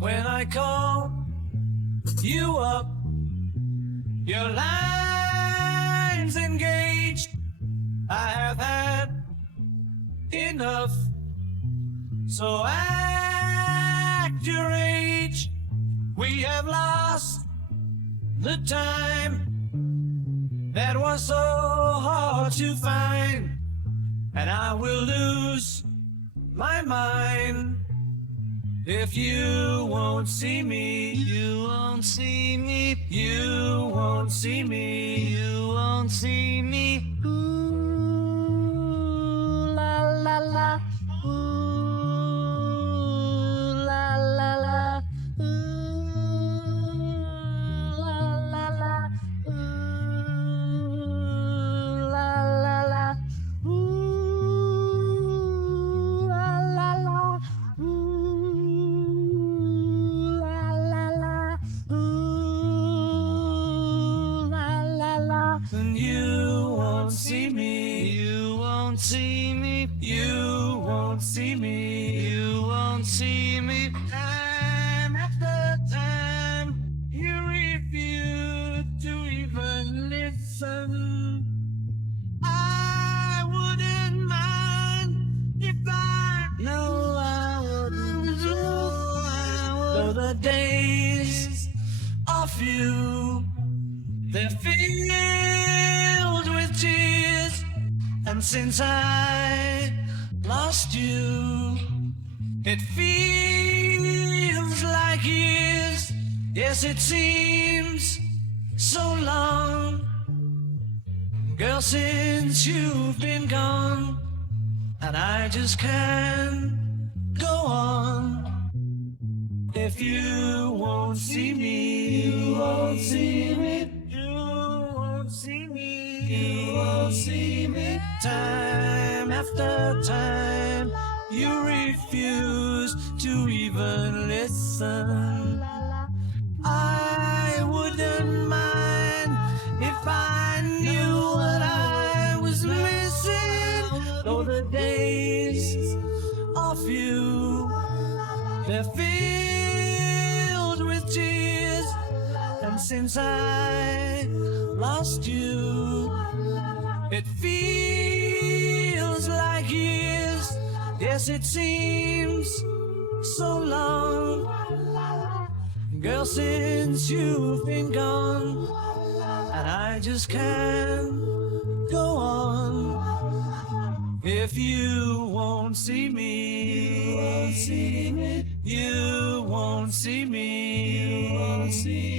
when I call you up. Your line's engaged. I have had enough. So act your age. We have lost the time that was so hard to find, and I will lose my mind if you won't see me. You won't see me. You won't see me. You won't see me. Ooh, la la la. Ooh, la la la. Ooh, la la la. Ooh, la la la. Ooh, la la la. Ooh, la la la. Ooh, la la la. And you won't see me. You won't see me. You won't see me. You won't see me. Time after time, you refuse to even listen. I wouldn't mind if I know I wouldn't do. Though the days of you, they're filled with tears, and since I lost you, it feels like years. Yes, it seems so long, girl, since you've been gone, and I just can't go on. If you won't see me, you won't see me. You won't see me. You won't see me. Time after time, you refuse to even listen. I wouldn't mind if I knew what I was missing. Though the days of you, they're filled with tears, and since I lost you, it feels like years. Yes, it seems so long, girl, since you've been gone, and I just can't go on. If you won't see me, you won't see me. You won't see me. You won't see me.